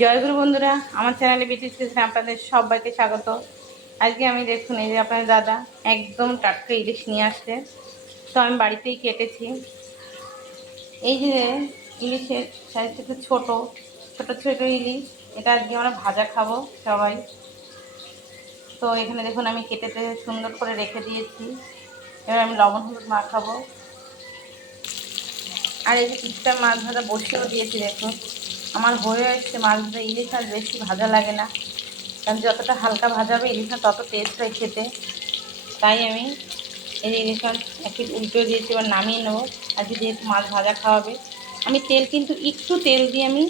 জয়গুরু বন্ধুরা, আমার চ্যানেলে বিটিস কিচেনে আপনাদের সবাইকে স্বাগত। আজকে আমি দেখুন এই যে আপনার দাদা একদম টাটকা ইলিশ নিয়ে আসছে। তো আমি বাড়িতেই কেটেছি। এই যে ইলিশের সাইজটা একটু ছোটো ছোটো ইলিশ, এটা আজকে আমরা ভাজা খাবো সবাই। তো এখানে দেখুন আমি কেটেতে সুন্দর করে রেখে দিয়েছি। এবার আমি লবণ হলুদ মাখাবো। আর এই যে কিছুটা মাছ ভাজা বসিয়েও দিয়েছি। দেখুন আমার হয়ে এসছে মাছ ভাজা। ইলিশ আর বেশি ভাজা লাগে না, কারণ যতটা হালকা ভাজা হবে ইলিশ মাছ তত টেস্ট হয় খেতে। তাই আমি এই ইলিশ মাছ এক পিস উল্টেও দিয়েছি। এবার নামিয়ে নেবো। আজকে যেহেতু মাছ ভাজা খাওয়াবে, আমি তেল কিন্তু একটু তেল দিয়ে আমি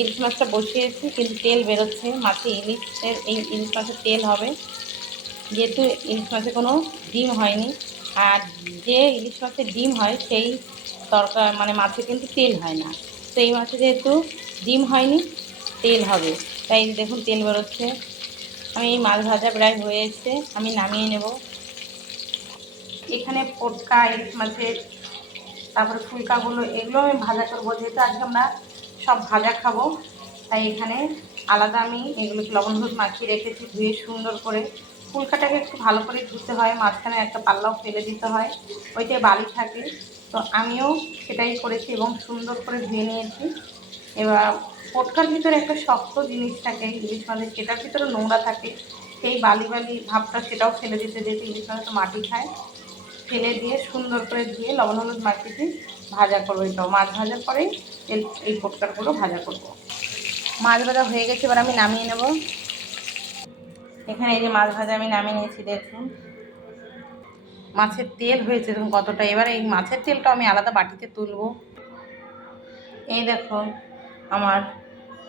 ইলিশ মাছটা বসিয়েছি, কিন্তু তেল বেরোচ্ছে মাছে। ইলিশের এই ইলিশ মাছের তেল হবে, যেহেতু ইলিশ মাছে কোনো ডিম হয়নি। আর যে ইলিশ মাছের ডিম হয় সেই মানে মাছে কিন্তু তেল হয় না। তো এই মাছে যেহেতু ডিম হয়নি, তেল হবে, তাই দেখুন তেল বেরোচ্ছে। আমি এই মাছ ভাজা প্রায় হয়ে এসছে, আমি নামিয়ে নেব। এখানে পটকা ইলিশ মাছের, তারপরে ফুলকাগুলো, এগুলো আমি ভাজা করবো। যেহেতু আজকে আমরা সব ভাজা খাবো, তাই এখানে আলাদা আমি এগুলোকে লবণ হলুদ মাখিয়ে রেখেছি, ধুয়ে সুন্দর করে। ফুলকাটাকে একটু ভালো করে ধুতে হয়, মাঝখানে একটা পাল্লাও ফেলে দিতে হয়, ওইটাই বালি থাকে। তো আমিও সেটাই করেছি এবং সুন্দর করে ধুয়ে নিয়েছি। এবার পটকার ভিতরে একটা শক্ত জিনিস থাকে ইলিশ মাছের, সেটার ভিতরে নোংরা থাকে, সেই বালি ভাবটা সেটাও ফেলে দিতে, যেহেতু ইলিশ মাছ তো মাটি খায়। ফেলে দিয়ে সুন্দর করে ধুয়ে লবণ হলুদ মাখিয়ে ভাজা করবো। এটাও মাছ ভাজার পরেই এই পটকারগুলো ভাজা করব। মাছ ভাজা হয়ে গেছে, এবার আমি নামিয়ে নেব। এখানে এই যে মাছ ভাজা আমি নামিয়ে নিয়েছি। দেখুন মাছের তেল হয়েছে দেখুন কতটা। এবার এই মাছের তেলটা আমি আলাদা বাটিতে তুলবো। এই দেখুন আমার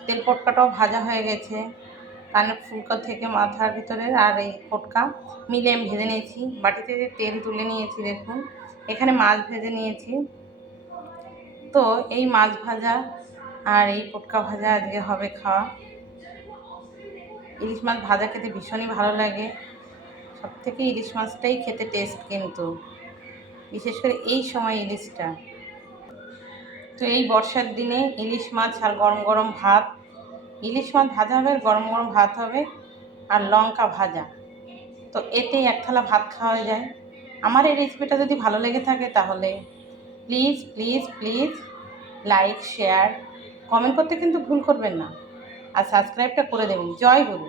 তেল পটকাটাও ভাজা হয়ে গেছে। কানের ফুলকা থেকে মাথার ভিতরে আর এই পটকা মিলে আমি ভেজে নিয়েছি। বাটিতে তেল তুলে নিয়েছি। দেখুন এখানে মাছ ভেজে নিয়েছি। তো এই মাছ ভাজা আর এই পটকা ভাজা আজকে হবে খাওয়া। ইলিশ মাছ ভাজা খেতে ভীষণই ভালো লাগে। সব থেকে ইলিশ মাছটাই খেতে টেস্ট, কিন্তু বিশেষ করে এই সময় ইলিশটা। তো এই বর্ষার দিনে ইলিশ মাছ আর গরম গরম ভাত, ইলিশ মাছ ভাজা হবে আর গরম গরম ভাত হবে, আর লঙ্কা ভাজা, তো এতেই এক থালা ভাত খাওয়া যায়। আমার এই রেসিপিটা যদি ভালো লেগে থাকে তাহলে please please please like share comment করতে কিন্তু ভুল করবেন না, আর সাবস্ক্রাইবটা করে দেবেন। জয় গুরু।